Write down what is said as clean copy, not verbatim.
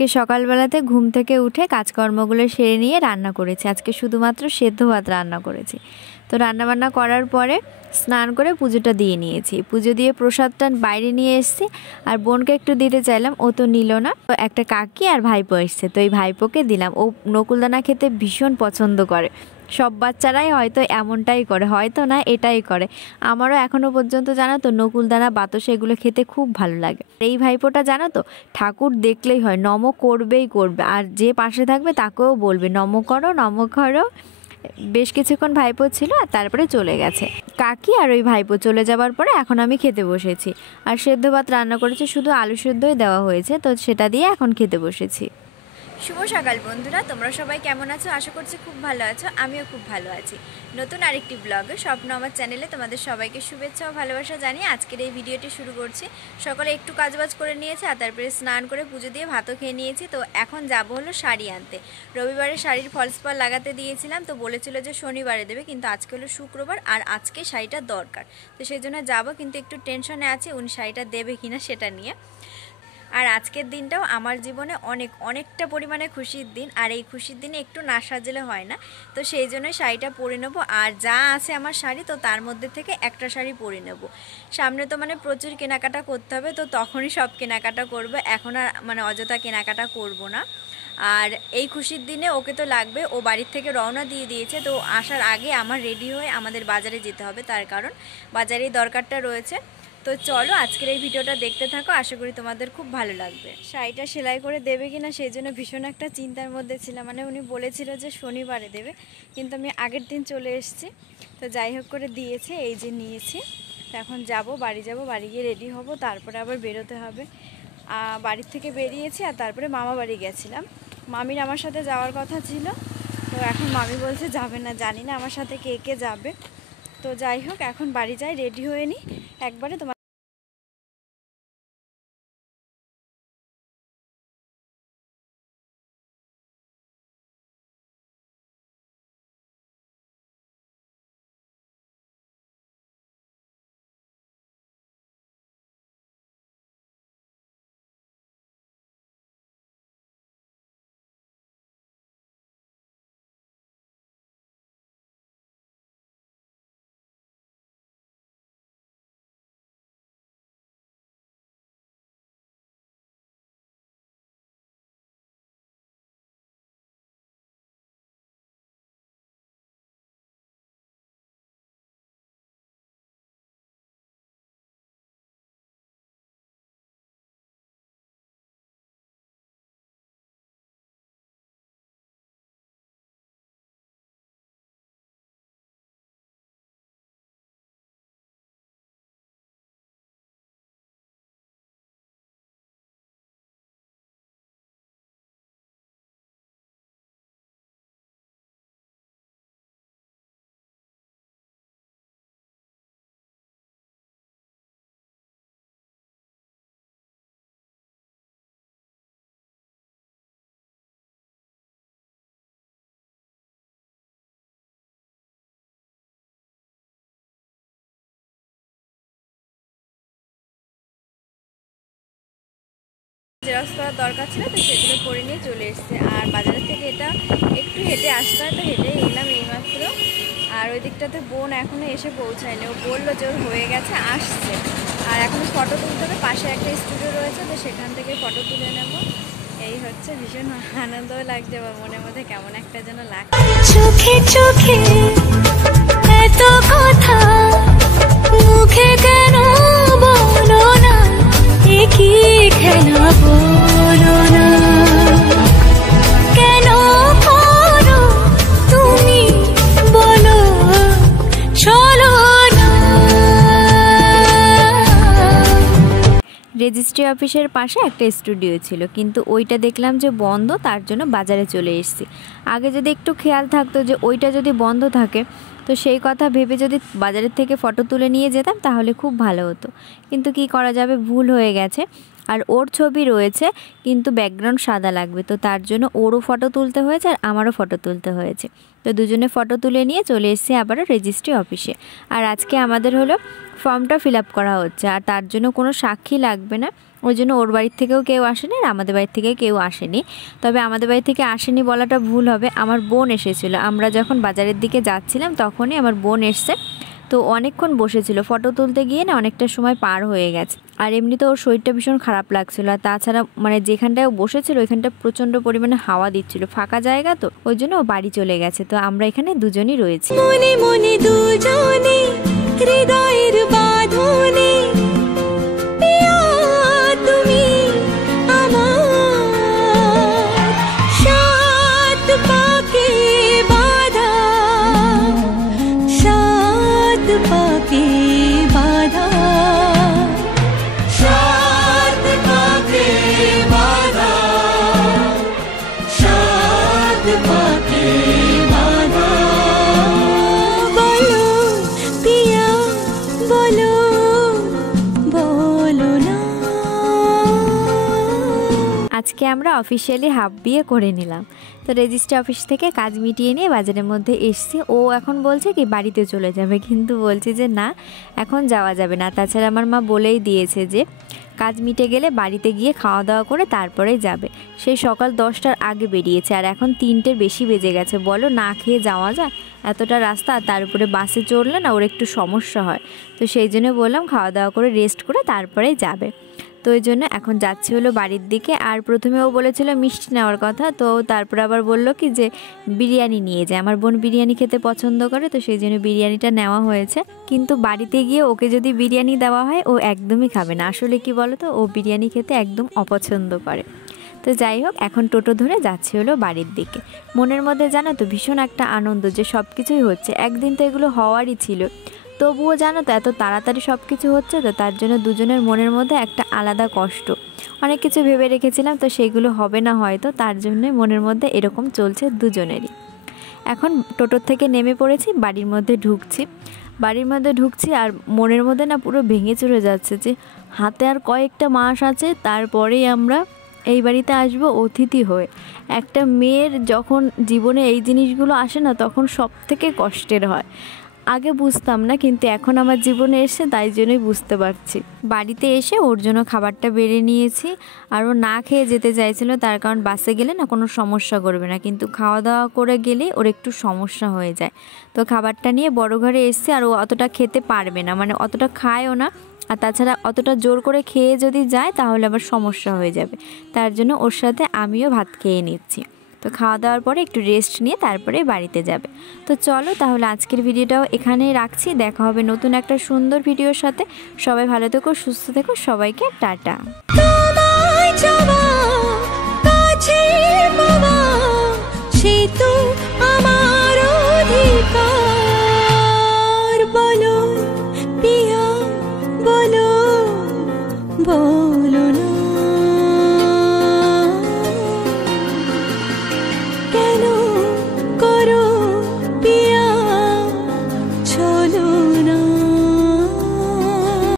আজকে সকালবেলাতে ঘুম থেকে উঠে কাজকর্মগুলো সেরে নিয়ে রান্না করেছি। আজকে শুধুমাত্র সেদ্ধ ভাত রান্না করেছি। তো রান্নাবান্না করার পরে স্নান করে পুজোটা দিয়ে নিয়েছি। পুজো দিয়ে প্রসাদটা বাইরে নিয়ে এসেছি, আর বোনকে একটু দিতে চাইলাম, ও তো নিল না। তো একটা কাকি আর ভাইপো এসছে, তো এই ভাইপোকে দিলাম। ও নকুলদানা খেতে ভীষণ পছন্দ করে। সব বাচ্চারাই হয়তো এমনটাই করে, হয়তো না এটাই করে। আমারও এখনও পর্যন্ত জানো তো নকুলদানা বাতাসা এগুলো খেতে খুব ভালো লাগে। এই ভাইপোটা জানো তো ঠাকুর দেখলেই হয় নম করবেই করবে, আর যে পাশে থাকবে তাকেও বলবে নম করো নম করো। বেশ কিছুক্ষণ ভাইপো ছিল আর তারপরে চলে গেছে কাকি। আর ওই ভাইপো চলে যাবার পরে এখন আমি খেতে বসেছি। আর সেদ্ধ ভাত রান্না করেছি, শুধু আলু সেদ্ধই দেওয়া হয়েছে, তো সেটা দিয়ে এখন খেতে বসেছি। শুভ সকাল বন্ধুরা, তোমরা সবাই কেমন আছো? আশা করছি খুব ভালো আছো। আমিও খুব ভালো আছি। নতুন আরেকটি ব্লগে স্বপ্ন আমার চ্যানেলে তোমাদের সবাইকে শুভেচ্ছা ও ভালোবাসা জানিয়ে আজকের এই ভিডিওটি শুরু করছি। সকালে একটু কাজবাজ করে নিয়েছি, আর তারপরে স্নান করে পুজো দিয়ে ভাতও খেয়ে নিয়েছি। তো এখন যাবো হলো শাড়ি আনতে। রবিবারে শাড়ির ফলস পাড় লাগাতে দিয়েছিলাম, তো বলেছিল যে শনিবারে দেবে, কিন্তু আজকে হলো শুক্রবার আর আজকে শাড়িটা দরকার। তো সেই জন্য যাবো, কিন্তু একটু টেনশনে আছে উনি শাড়িটা দেবে কিনা সেটা নিয়ে। আর আজকের দিনটাও আমার জীবনে অনেকটা পরিমাণে খুশির দিন, আর এই খুশির দিনে একটু না সাজলে হয় না। তো সেই জন্য শাড়িটা পরে নেবো, আর যা আছে আমার শাড়ি, তো তার মধ্যে থেকে একটা শাড়ি পরে নেবো। সামনে তো প্রচুর কেনাকাটা করতে হবে, তো তখনই সব কেনাকাটা করবো, এখন আর অযথা কেনাকাটা করব না। আর এই খুশির দিনে ওকে তো লাগবে, ও বাড়ির থেকে রওনা দিয়ে দিয়েছে, তো আসার আগে আমার রেডি হয়ে আমাদের বাজারে যেতে হবে, তার কারণ বাজারেই দরকারটা রয়েছে। তো চলো আজকের এই ভিডিওটা দেখতে থাকো, আশা করি তোমাদের খুব ভালো লাগবে। শাড়িটা সেলাই করে দেবে কিনা সেই জন্য ভীষণ একটা চিন্তার মধ্যে ছিলাম। উনি বলেছিল যে শনিবারে দেবে, কিন্তু আমি আগের দিন চলে এসেছি। তো যাই হোক করে দিয়েছে, এই যে নিয়েছি। তো এখন বাড়ি যাব, বাড়ি গিয়ে রেডি হব, তারপরে আবার বেরোতে হবে। বাড়ির থেকে বেরিয়েছি, আর তারপরে মামা বাড়ি গেছিলাম। মামির আমার সাথে যাওয়ার কথা ছিল, তো এখন মামি বলছে যাবে না। জানি না আমার সাথে কে কে যাবে। তো যাই হোক এখন বাড়ি যাই, রেডি হয়ে নিই একবারে। তোমার জেরক্স করার দরকার ছিল, তো সেগুলো করে নিয়ে চলে এসছে। আর বাজারের থেকে এটা একটু হেঁটে আসতে হয়, তো হেঁটে এলাম এইমাত্র। আর ওই দিকটাতে বোন এখনও এসে পৌঁছায়নি, ও বললো যে ওর হয়ে গেছে, আসছে। আর এখনও ফটো তুলতে হবে, পাশে একটা স্টুডিও রয়েছে, তো সেখান থেকে ফটো তুলে নেব। এই হচ্ছে, ভীষণ আনন্দও লাগছে, বা মনের মধ্যে কেমন একটা যেন লাগছে। চোখে চোখে এত কথা মুখে কেন বলো না, কি খেলা বলো না, কেন করো তুমি বলো চলো না। রেজিস্ট্রি অফিসের পাশে একটা স্টুডিও ছিল, কিন্তু ওইটা দেখলাম যে বন্ধ, তার জন্য বাজারে চলে এসেছি। আগে যদি একটু খেয়াল থাকতো যে ওইটা যদি বন্ধ থাকে, তো সেই কথা ভেবে যদি বাজারের থেকে ফটো তুলে নিয়ে যেতাম তাহলে খুব ভালো হতো, কিন্তু কি করা যাবে, ভুল হয়ে গেছে। আর ওর ছবি রয়েছে, কিন্তু ব্যাকগ্রাউন্ড সাদা লাগবে, তো তার জন্য ওরও ফটো তুলতে হয়েছে আর আমারও ফটো তুলতে হয়েছে। তো দুজনে ফটো তুলে নিয়ে চলে এসেছি আবারও রেজিস্ট্রি অফিসে। আর আজকে আমাদের হলো ফর্মটা ফিল আপ করা হচ্ছে, আর তার জন্য কোনো সাক্ষী লাগবে না, ওই জন্য ওর বাড়ির থেকেও কেউ আসেনি আর আমাদের বাড়ির থেকে কেউ আসেনি। তবে আমাদের বাড়ি থেকে আসেনি বলাটা ভুল হবে, আমার বোন এসেছিলো। আমরা যখন বাজারের দিকে যাচ্ছিলাম তখনই আমার বোন এসছে, তো অনেকক্ষণ বসেছিল। ফটো তুলতে গিয়ে না অনেকটা সময় পার হয়ে গেছে। আর এমনিতে ওর শরীরটা ভীষণ খারাপ লাগছিল। আর তাছাড়া মানে যেখানটায় ও বসেছিল ওইখানটা প্রচণ্ড পরিমাণে হাওয়া দিচ্ছিল, ফাঁকা জায়গা তো, ওই জন্য ও বাড়ি চলে গেছে। তো আমরা এখানে দুজনই রয়েছি। মনে মনে দুজনে হৃদয়ের বাঁধনে পিয়া তুমি আমার, সাত পাকে বাঁধা, সাত পাকে বাঁধা, সাত পাকে বাঁধা, সাত পাকে বাঁধা। বলো পিয়া বলো, বলো না। আজকে আমরা অফিসিয়ালি হাফ বিয়ে করে নিলাম। তো রেজিস্ট্রি অফিস থেকে কাজ মিটিয়ে নিয়ে বাজারের মধ্যে এসছি। ও এখন বলছে কি বাড়িতে চলে যাবে, কিন্তু বলছে যে না, এখন যাওয়া যাবে না। তাছাড়া আমার মা বলেই দিয়েছে যে কাজ মিটে গেলে বাড়িতে গিয়ে খাওয়া দাওয়া করে তারপরেই যাবে। সেই সকাল 10টার আগে বেরিয়েছে আর এখন 3টের বেশি বেজে গেছে। বলো না খেয়ে যাওয়া যায় এতটা রাস্তা? তার উপরে বাসে চড়লে না ওর একটু সমস্যা হয়। তো সেই জন্য বললাম খাওয়া দাওয়া করে রেস্ট করে তারপরেই যাবে। তো ওই জন্য এখন যাচ্ছি হলো বাড়ির দিকে। আর প্রথমে ও বলেছিল মিষ্টি নেওয়ার কথা, তো তারপর আবার বললো কি যে বিরিয়ানি নিয়ে যায়। আমার বোন বিরিয়ানি খেতে পছন্দ করে, তো সেই জন্য বিরিয়ানিটা নেওয়া হয়েছে। কিন্তু বাড়িতে গিয়ে ওকে যদি বিরিয়ানি দেওয়া হয় ও একদমই খাবে না। আসলে কি বলো তো, ও বিরিয়ানি খেতে একদম অপছন্দ করে। তো যাই হোক, এখন টোটো ধরে যাচ্ছি হলো বাড়ির দিকে। মনের মধ্যে জানো তো ভীষণ একটা আনন্দ যে সব কিছুই হচ্ছে। একদিন তো এগুলো হওয়ারই ছিল, তবুও জানো তো এত তাড়াতাড়ি সব কিছু হচ্ছে, তো তার জন্য দুজনের মনের মধ্যে একটা আলাদা কষ্ট। অনেক কিছু ভেবে রেখেছিলাম, তো সেইগুলো হবে না হয়তো, তার জন্য মনের মধ্যে এরকম চলছে দুজনেরই। এখন টোটোর থেকে নেমে পড়েছি, বাড়ির মধ্যে ঢুকছি আর মনের মধ্যে না পুরো ভেঙে চলে যাচ্ছে যে হাতে আর কয়েকটা মাস আছে, তারপরেই আমরা এই বাড়িতে আসবো অতিথি হয়ে। একটা মেয়ের যখন জীবনে এই জিনিসগুলো আসে না তখন সব থেকে কষ্টের হয়। আগে বুঝতাম না, কিন্তু এখন আমার জীবনে এসে তাই জন্যই বুঝতে পারছি। বাড়িতে এসে ওর জন্য খাবারটা বেড়ে নিয়েছি। আর ও না খেয়ে যেতে চাইছিল, তার কারণ বাসে গেলে না কোনো সমস্যা করবে না, কিন্তু খাওয়া দাওয়া করে গেলে ওর একটু সমস্যা হয়ে যায়। তো খাবারটা নিয়ে বড় ঘরে এসছে, আর ও অতটা খেতে পারবে না, মানে অতটা খায়ও না। আর তাছাড়া অতটা জোর করে খেয়ে যদি যায় তাহলে আবার সমস্যা হয়ে যাবে। তার জন্য ওর সাথে আমিও ভাত খেয়ে নিচ্ছি। তো খাওয়া দাওয়ার পরে একটু রেস্ট নিয়ে তারপরে বাড়িতে যাবে। তো চলো তাহলে আজকের ভিডিওটাও এখানেই রাখছি। দেখা হবে নতুন একটা সুন্দর ভিডিওর সাথে। সবাই ভালো থেকো, সুস্থ থেকো, সবাইকে টাটা। তোমায় চাওয়া, কাছে পাওয়া, সে তো আমার অধিকার। বলো পিয়া বলো, বলো না। কেন করো পিয়া চলো